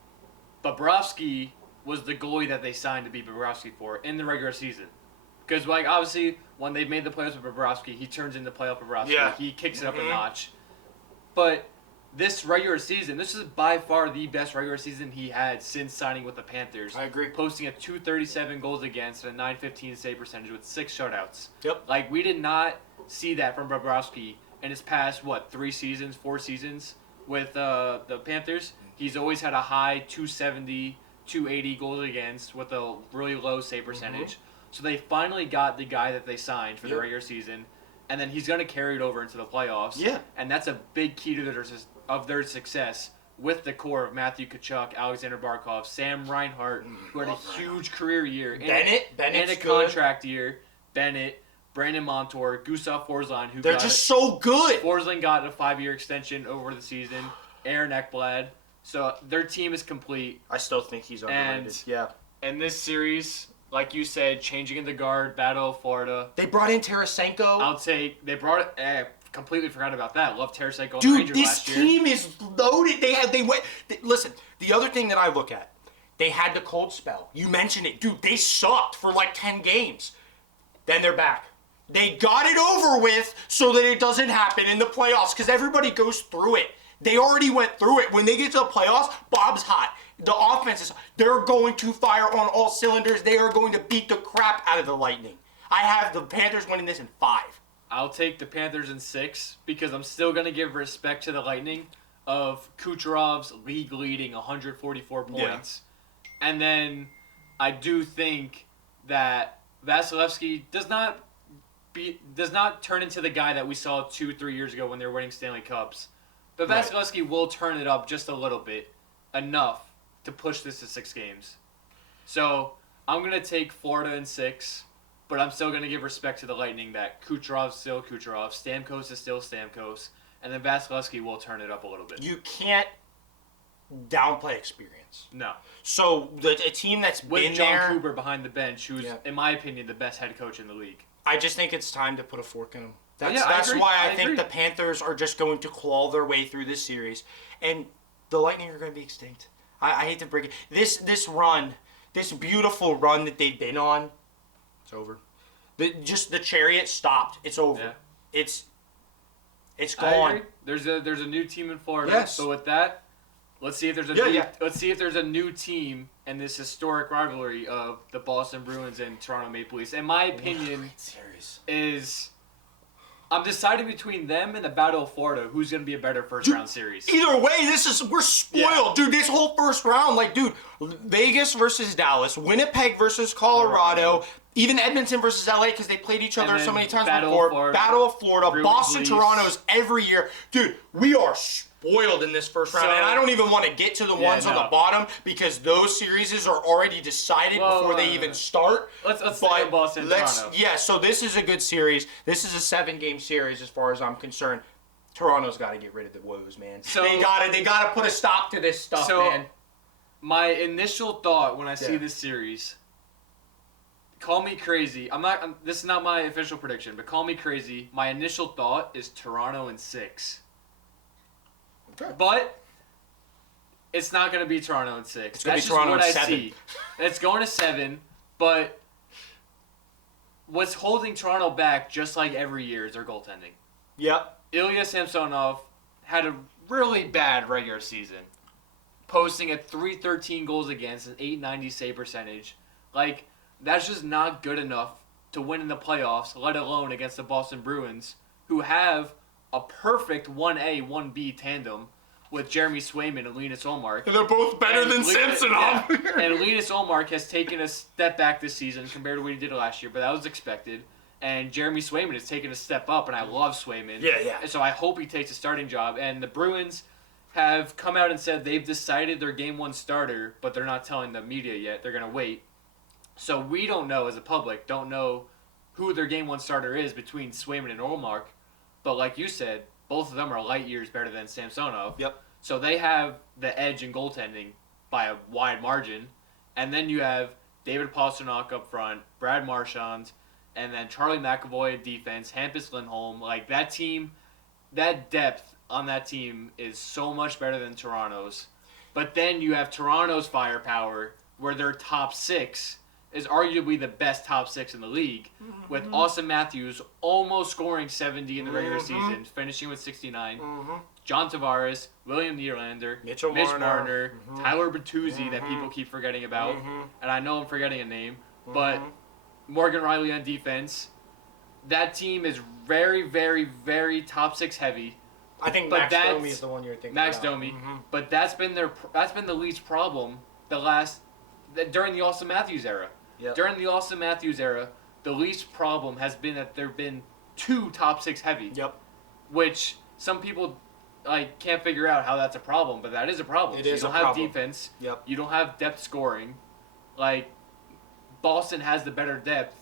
Bobrovsky was the goalie that they signed to be Bobrovsky for in the regular season. Because, obviously, when they've made the playoffs with Bobrovsky, he turns into playoff Bobrovsky. Yeah. He kicks it up a notch. But this regular season, this is by far the best regular season he had since signing with the Panthers. I agree. Posting a 237 goals against and a 915 save percentage with 6 shutouts. Yep. We did not see that from Bobrovsky in his past, 4 seasons with the Panthers. He's always had a high 270, 280 goals against with a really low save percentage. So they finally got the guy that they signed for the regular season, and then he's going to carry it over into the playoffs. Yeah. And that's a big key to their success with the core of Matthew Tkachuk, Alexander Barkov, Sam Reinhart, who had a huge career year. Bennett. And Bennett's a good. contract year. Bennett, Brandon Montour, Gustav Forsland, who They're just so good. Forsland got a 5-year extension over the season. Aaron Ekblad. So their team is complete. I still think he's underrated. Yeah. And this series, like you said, changing in the guard, Battle of Florida. They brought in Tarasenko. They brought it. Completely forgot about that. Love Tarasenko on the Rangers last year. Dude, this team is loaded. Listen, the other thing that I look at, they had the cold spell. You mentioned it. Dude, they sucked for like 10 games. Then they're back. They got it over with so that it doesn't happen in the playoffs because everybody goes through it. They already went through it. When they get to the playoffs, Bob's hot. The offense is, they're going to fire on all cylinders. They are going to beat the crap out of the Lightning. I have the Panthers winning this in 5. I'll take the Panthers in 6 because I'm still going to give respect to the Lightning of Kucherov's league-leading 144 points. Yeah. And then I do think that Vasilevsky does not turn into the guy that we saw 2-3 years ago when they were winning Stanley Cups. But Vasilevsky will turn it up just a little bit, enough to push this to 6 games. So I'm going to take Florida in 6. But I'm still going to give respect to the Lightning that Kucherov's still Kucherov, Stamkos is still Stamkos, and then Vasilevsky will turn it up a little bit. You can't downplay experience. No. So a team that's with been John there, Cooper behind the bench, who's, in my opinion, the best head coach in the league. I just think it's time to put a fork in them. That's I why I agree. think the Panthers are just going to claw their way through this series. And the Lightning are going to be extinct. I hate to break it. This run, this beautiful run that they've been on, it's over. The chariot stopped. It's over. Yeah. It's gone. There's a new team in Florida. Yes. So with that, let's see if there's let's see if there's a new team in this historic rivalry of the Boston Bruins and Toronto Maple Leafs. In my opinion, is I'm deciding between them and the Battle of Florida who's going to be a better first-round series. Either way, we're spoiled. Dude, this whole first round, Vegas versus Dallas, Winnipeg versus Colorado, even Edmonton versus LA because they played each other so many times before. Battle of Florida, Bruins, Boston, Leafs. Toronto's every year. Dude, we are spoiled in this first round. And I don't even want to get to the ones on the bottom because those series are already decided before they even start. Let's say Boston, Toronto. Yeah, so this is a good series. This is a 7-game series as far as I'm concerned. Toronto's got to get rid of the woes, man. So they gotta put a stop to this stuff, man. My initial thought when I see this series, call me crazy. This is not my official prediction, but call me crazy. My initial thought is Toronto in 6. Okay. But it's not going to be Toronto in 6. It's going to That's be Toronto just in what 7. I see. It's going to 7, but what's holding Toronto back, just like every year, is their goaltending. Yep. Ilya Samsonov had a really bad regular season, posting at .313 goals against, an .890 save percentage. That's just not good enough to win in the playoffs, let alone against the Boston Bruins, who have a perfect 1A, 1B tandem with Jeremy Swayman and Linus Ullmark. And they're both better than Samsonov. And Linus Ullmark has taken a step back this season compared to what he did last year, but that was expected. And Jeremy Swayman has taken a step up, and I love Swayman. Yeah. And so I hope he takes a starting job. And the Bruins have come out and said they've decided their Game 1 starter, but they're not telling the media yet. They're going to wait. So we don't know, as a public, who their Game 1 starter is between Swayman and Ullmark. But like you said, both of them are light years better than Samsonov. Yep. So they have the edge in goaltending by a wide margin. And then you have David Pastrnak up front, Brad Marchand, and then Charlie McAvoy at defense, Hampus Lindholm. That team, that depth on that team is so much better than Toronto's. But then you have Toronto's firepower, where their top 6 is arguably the best top 6 in the league, with Austin Matthews almost scoring 70 in the regular season, finishing with 69. John Tavares, William Nylander, Mitch Marner, Tyler Bertuzzi that people keep forgetting about, and I know I'm forgetting a name, but Morgan Riley on defense. That team is very, very, very top 6 heavy. I think Max Domi is the one you're thinking Max about. Domi, but that's been the Leafs' problem during the Austin Matthews era. Yep. During the Austin Matthews era, the Leafs' problem has been that there have been 2 top 6 heavy. Yep. Which some people can't figure out how that's a problem, but that is a problem. It is you don't have defense. Yep. You don't have depth scoring. Boston has the better depth,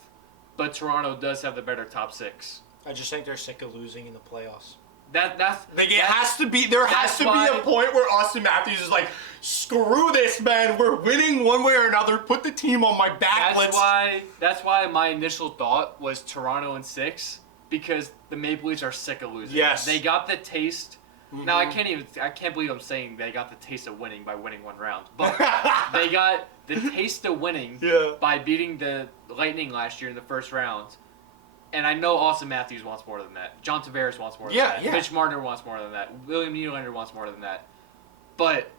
but Toronto does have the better top 6. I just think they're sick of losing in the playoffs. There has to be a point where Austin Matthews is like, screw this, man. We're winning one way or another. Put the team on my back. That's why my initial thought was Toronto in 6, because the Maple Leafs are sick of losing. Yes. They got the taste. Mm-hmm. Now I can't believe I'm saying they got the taste of winning by winning one round. But they got the taste of winning by beating the Lightning last year in the first round. And I know Austin Matthews wants more than that. John Tavares wants more than that. Mitch Marner wants more than that. William Nylander wants more than that. But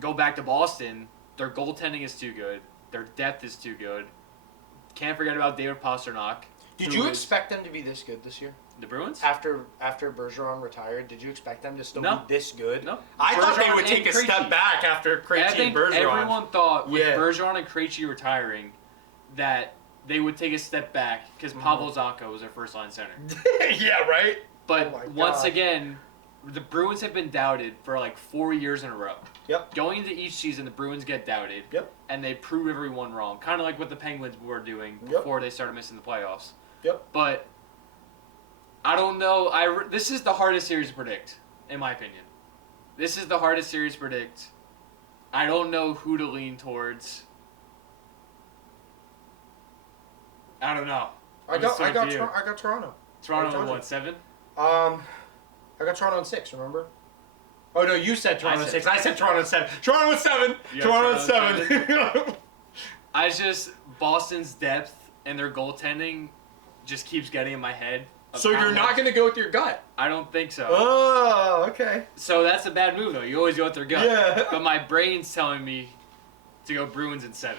go back to Boston, their goaltending is too good. Their depth is too good. Can't forget about David Pastrnak. Did you expect them to be this good this year? The Bruins? After Bergeron retired, did you expect them to still be this good? No. I thought they would take a step back after Krejci and Bergeron. Everyone thought with Bergeron and Krejci retiring that they would take a step back because Pavel Zacha was their first-line center. Yeah, right? But once again, the Bruins have been doubted for like 4 years in a row. Yep. Going into each season, the Bruins get doubted. Yep. And they prove everyone wrong. Kind of like what the Penguins were doing before they started missing the playoffs. Yep. But I don't know. This is the hardest series to predict, in my opinion. This is the hardest series to predict. I don't know who to lean towards. I don't know. I got Toronto. Toronto in what, 7? I got Toronto in 6, remember? Oh, no, you said Toronto in 6. I said Toronto in 7. Toronto in 7. Toronto in 7. Boston's depth and their goaltending just keeps getting in my head. So you're not going to go with your gut? I don't think so. Oh, okay. So that's a bad move, though. You always go with their gut. Yeah. But my brain's telling me to go Bruins in 7.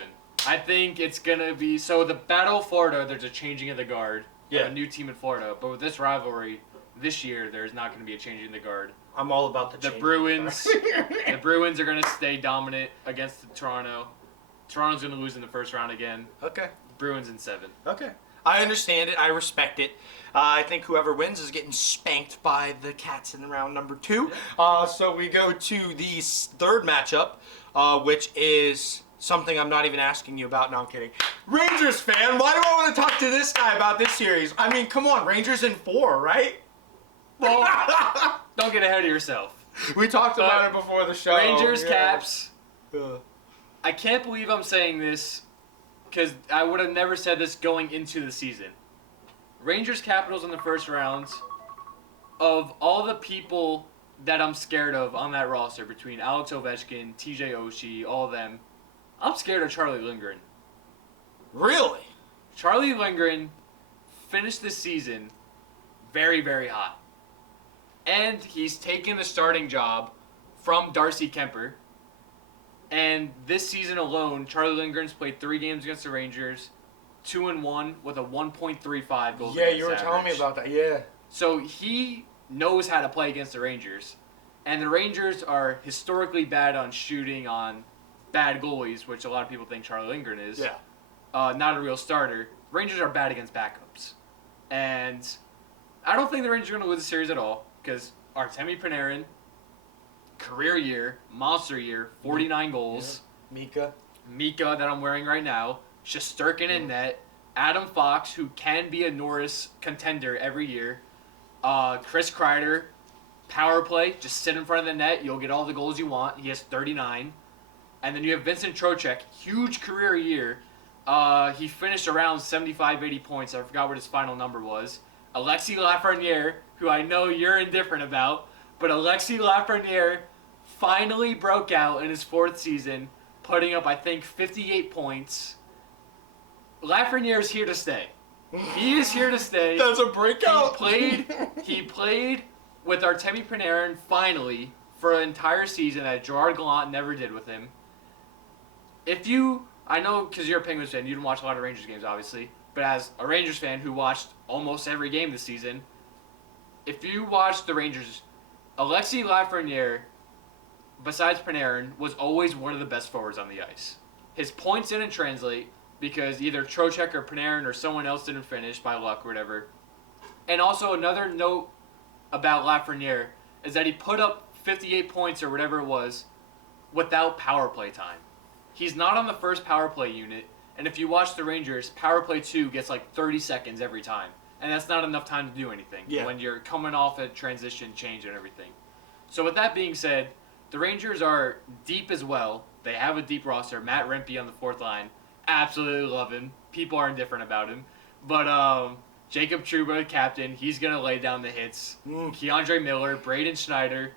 I think it's going to be... So the Battle of Florida, there's a changing of the guard. Yeah. A new team in Florida. But with this rivalry, this year, there's not going to be a changing of the guard. I'm all about the Bruins. The Bruins are going to stay dominant against Toronto. Toronto's going to lose in the first round again. Okay. Bruins in 7. Okay. I understand it. I respect it. I think whoever wins is getting spanked by the Cats in round number 2. Yeah. So we go to the third matchup, which is something I'm not even asking you about. No, I'm kidding. Rangers fan, why do I want to talk to this guy about this series? I mean, come on, Rangers in 4, right? Well, don't get ahead of yourself. We talked about it before the show. Rangers, Caps. I can't believe I'm saying this because I would have never said this going into the season. Rangers, Capitals in the first rounds. Of all the people that I'm scared of on that roster, between Alex Ovechkin, TJ Oshie, all of them, I'm scared of Charlie Lindgren. Really? Charlie Lindgren finished the season very, very hot. And he's taken the starting job from Darcy Kemper. And this season alone, Charlie Lindgren's played 3 games against the Rangers, 2-1 with a 1.35 goals. Yeah, you were telling me about that. Yeah. So he knows how to play against the Rangers, and the Rangers are historically bad on shooting on bad goalies, which a lot of people think Charlie Lindgren is. Yeah. Not a real starter. Rangers are bad against backups, and I don't think the Rangers are going to lose the series at all because Artemi Panarin, career year, monster year, 49 goals. Yeah. Mika that I'm wearing right now. Shesterkin in net. Adam Fox, who can be a Norris contender every year. Chris Kreider, power play, just sit in front of the net. You'll get all the goals you want. He has 39. And then you have Vincent Trocheck, huge career year. He finished around 75, 80 points. I forgot what his final number was. Alexis Lafreniere, who I know you're indifferent about, but Alexis Lafreniere finally broke out in his 4th season, putting up, I think, 58 points. Lafreniere is here to stay. He is here to stay. That's a breakout. He played with Artemi Panarin finally for an entire season that Gerard Gallant never did with him. I know because you're a Penguins fan, you didn't watch a lot of Rangers games, obviously, but as a Rangers fan who watched almost every game this season, if you watched the Rangers, Alexis Lafreniere, besides Panarin, was always one of the best forwards on the ice. His points didn't translate because either Trocheck or Panarin or someone else didn't finish by luck or whatever. And also another note about Lafreniere is that he put up 58 points or whatever it was without power play time. He's not on the first power play unit, And if you watch the Rangers, power play 2 gets like 30 seconds every time. And that's not enough time to do anything when you're coming off a transition change and everything. So with that being said, the Rangers are deep as well. They have a deep roster. Matt Rempe on the 4th line. Absolutely love him. People are indifferent about him. But Jacob Trouba, captain, he's going to lay down the hits. Keandre Miller, Braden Schneider.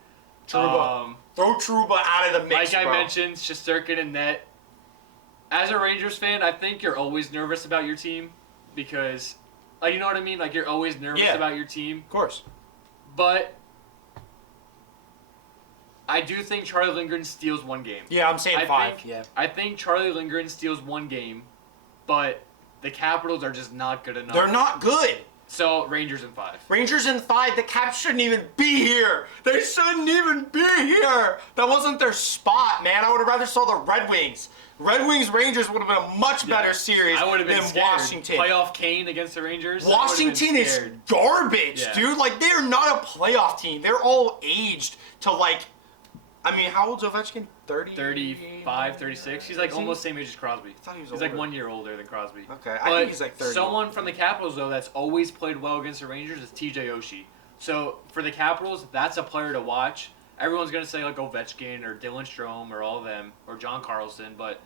Trouba. Throw Trouba out of the mix, Like I mentioned, Shesterkin and net. As a Rangers fan, I think you're always nervous about your team because, you know what I mean? Like, you're always nervous about your team. Of course. But I do think Charlie Lindgren steals one game. Yeah, I'm saying 5. I think Charlie Lindgren steals one game, but the Capitals are just not good enough. They're not good. So, Rangers in 5. Rangers in 5. The Caps shouldn't even be here. They shouldn't even be here. That wasn't their spot, man. I would have rather saw the Red Wings. Red Wings Rangers would have been a much better series than scared. Washington. Playoff Kane against the Rangers. Washington is garbage, dude. Like, they are not a playoff team. They're all aged to, like, I mean, how old's Ovechkin? 35, 36. He's like almost same age as Crosby. I thought he was He's like 1 year older than Crosby. Okay, I think he's like 30. Someone from the Capitals, though, that's always played well against the Rangers is TJ Oshie. So, for the Capitals, that's a player to watch. Everyone's going to say, like, Ovechkin or Dylan Strome or all of them or John Carlson, but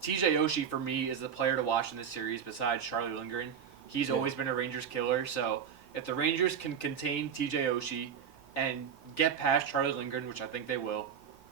TJ Oshie, for me, is the player to watch in this series besides Charlie Lindgren. He's always been a Rangers killer, so if the Rangers can contain TJ Oshie and get past Charlie Lindgren, which I think they will,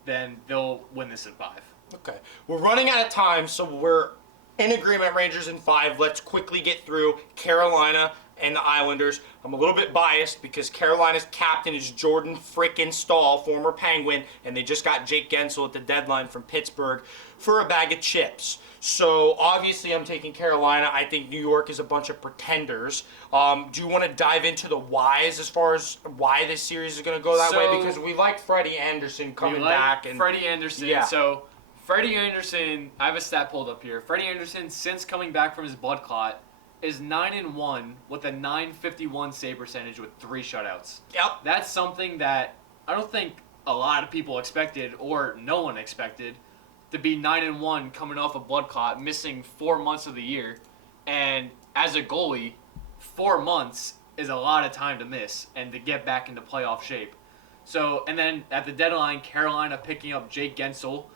then they'll win this in 5. Okay. We're running out of time, so we're in agreement, Rangers in 5. Let's quickly get through Carolina and the Islanders. I'm a little bit biased because Carolina's captain is Jordan frickin' Stahl, former Penguin, and they just got Jake Gensel at the deadline from Pittsburgh for a bag of chips. So, obviously, I'm taking Carolina. I think New York is a bunch of pretenders. Do you want to dive into the whys as far as why this series is going to go that way? Because we like Freddie Anderson coming back. Freddie Anderson. So, Freddie Anderson, I have a stat pulled up here. Freddie Anderson, since coming back from his blood clot, is 9-1 with a .951 save percentage with 3 shutouts. Yep. That's something that I don't think a lot of people expected or no one expected. To be 9-1 coming off a blood clot, missing 4 months of the year. And as a goalie, 4 months is a lot of time to miss and to get back into playoff shape. So, and then at the deadline, Carolina picking up Jake Gensel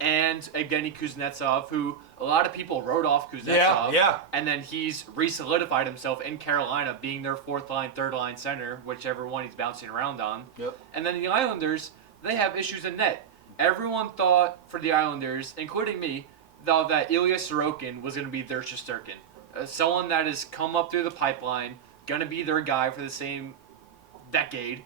and Evgeny Kuznetsov, who a lot of people wrote off Kuznetsov. Yeah. And then he's re-solidified himself in Carolina, being their 4th line, 3rd line center, whichever one he's bouncing around on. Yep. And then the Islanders, they have issues in net. Everyone thought for the Islanders, including me, thought that Ilya Sorokin was going to be their Shesterkin. Someone that has come up through the pipeline, going to be their guy for the same decade.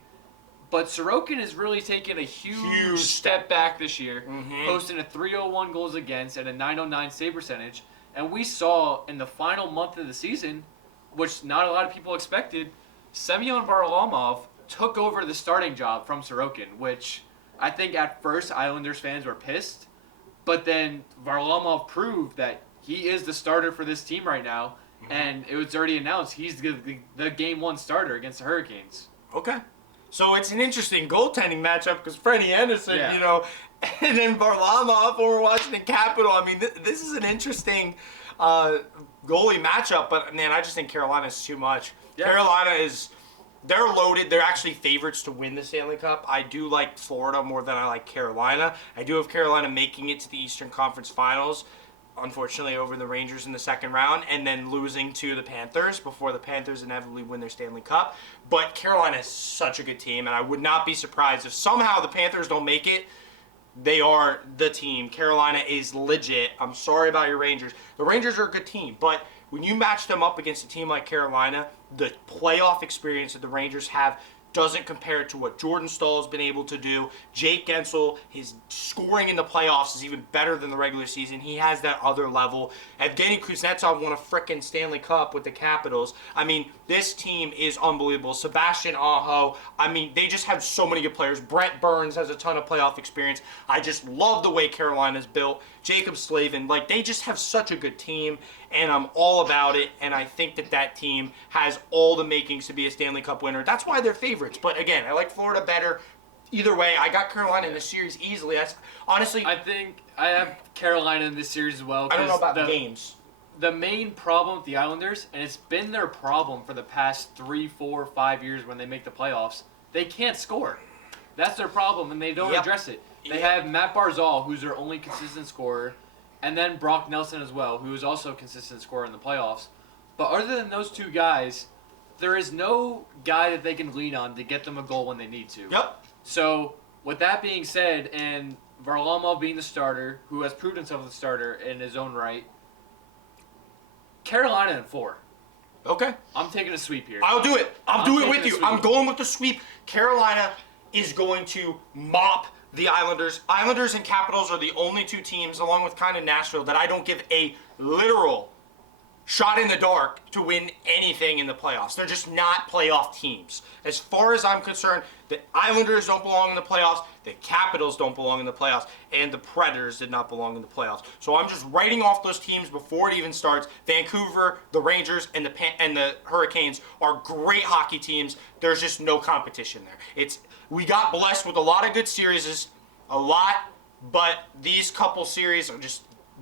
But Sorokin has really taken a huge step back this year, posting a .301 goals against and a .909 save percentage. And we saw in the final month of the season, which not a lot of people expected, Semyon Varlamov took over the starting job from Sorokin, which I think at first Islanders fans were pissed. But then Varlamov proved that he is the starter for this team right now. And it was already announced he's the Game 1 starter against the Hurricanes. Okay. So it's an interesting goaltending matchup because Freddie Anderson, you know, and then Varlamov, former Washington Capital. I mean, this is an interesting goalie matchup, but, man, I just think Carolina's too much. Yeah. Carolina is, they're loaded. They're actually favorites to win the Stanley Cup. I do like Florida more than I like Carolina. I do have Carolina making it to the Eastern Conference Finals, unfortunately over the Rangers in the second round, and then losing to the Panthers before the Panthers inevitably win their Stanley Cup. But Carolina is such a good team, and I would not be surprised if somehow the Panthers don't make it. They are the team. Carolina is legit. I'm sorry about your Rangers. The Rangers are a good team, but when you match them up against a team like Carolina, the playoff experience that the Rangers have doesn't compare to what Jordan Stahl has been able to do. Jake Gensel, his scoring in the playoffs is even better than the regular season. He has that other level. Evgeny Kuznetsov won a frickin' Stanley Cup with the Capitals. I mean, this team is unbelievable. Sebastian Aho, I mean, they just have so many good players. Brent Burns has a ton of playoff experience. I just love the way Carolina's built. Jacob Slavin, like, they just have such a good team, and I'm all about it, and I think that that team has all the makings to be a Stanley Cup winner. That's why they're favorites. But, again, I like Florida better. Either way, I got Carolina in the series easily. That's honestly, I think I have Carolina in this series as well. I don't know about the games. the main problem with the Islanders, and it's been their problem for the past 3, 4, 5 years when they make the playoffs, they can't score. That's their problem, and they don't address it. They have Matt Barzal, who's their only consistent scorer, and then Brock Nelson as well, who is also a consistent scorer in the playoffs. But other than those two guys, there is no guy that they can lean on to get them a goal when they need to. Yep. So, with that being said, and Varlamov being the starter, who has proved himself as a starter in his own right, Carolina in 4. Okay. I'm taking a sweep here. I'll do it. I'm doing it with taking you. a sweep. I'm going with the sweep. Carolina is going to mop the Islanders. Islanders and Capitals are the only two teams, along with kind of Nashville, that I don't give a literal shot in the dark to win anything in the playoffs. They're just not playoff teams. As far as I'm concerned, the Islanders don't belong in the playoffs, the Capitals don't belong in the playoffs, and the Predators did not belong in the playoffs. So I'm just writing off those teams before it even starts. Vancouver, the Rangers, and the Hurricanes are great hockey teams. There's just no competition there. We got blessed with a lot of good series, but these couple series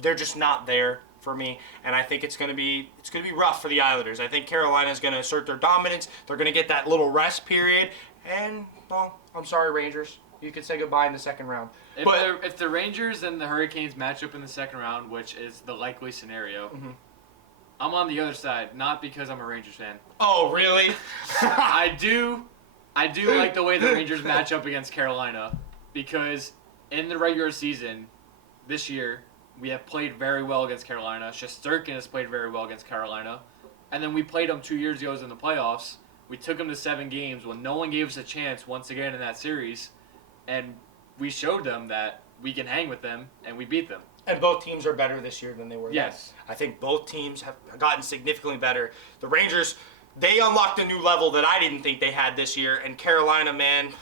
they're just not there for me, and I think it's gonna be rough for the Islanders. I think Carolina's gonna assert their dominance. They're gonna get that little rest period, and well, I'm sorry, Rangers. You can say goodbye in the second round. If the Rangers and the Hurricanes match up in the second round, which is the likely scenario, I'm on the other side, not because I'm a Rangers fan. Oh, really? I do like the way the Rangers match up against Carolina, because in the regular season this year, we have played very well against Carolina. Shesterkin has played very well against Carolina. And then we played them 2 years ago in the playoffs. We took them to 7 games when no one gave us a chance once again in that series. And we showed them that we can hang with them, and we beat them. And both teams are better this year than they were Yes. then. I think both teams have gotten significantly better. The Rangers, they unlocked a new level that I didn't think they had this year. And Carolina, man.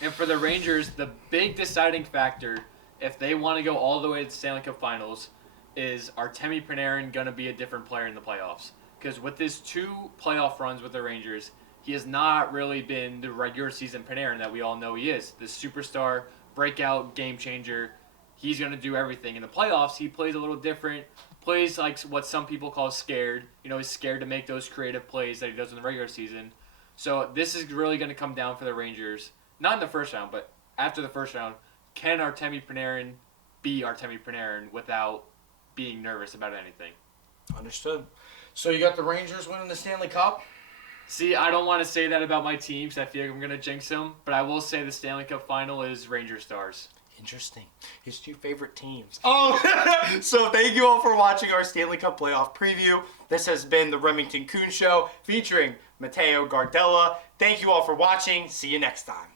And for the Rangers, the big deciding factor, if they want to go all the way to the Stanley Cup Finals, is Artemi Panarin going to be a different player in the playoffs? Because with his 2 playoff runs with the Rangers, he has not really been the regular season Panarin that we all know he is. The superstar, breakout, game changer. He's going to do everything. In the playoffs, he plays a little different. Plays like what some people call scared. He's scared to make those creative plays that he does in the regular season. So this is really going to come down for the Rangers. Not in the first round, but after the first round. Can Artemi Panarin be Artemi Panarin without being nervous about anything? Understood. So you got the Rangers winning the Stanley Cup? See, I don't want to say that about my team because I feel like I'm going to jinx them, but I will say the Stanley Cup Final is Rangers Stars. Interesting. His 2 favorite teams. Oh, so thank you all for watching our Stanley Cup playoff preview. This has been the Remington Kuhn Show featuring Mateo Gardella. Thank you all for watching. See you next time.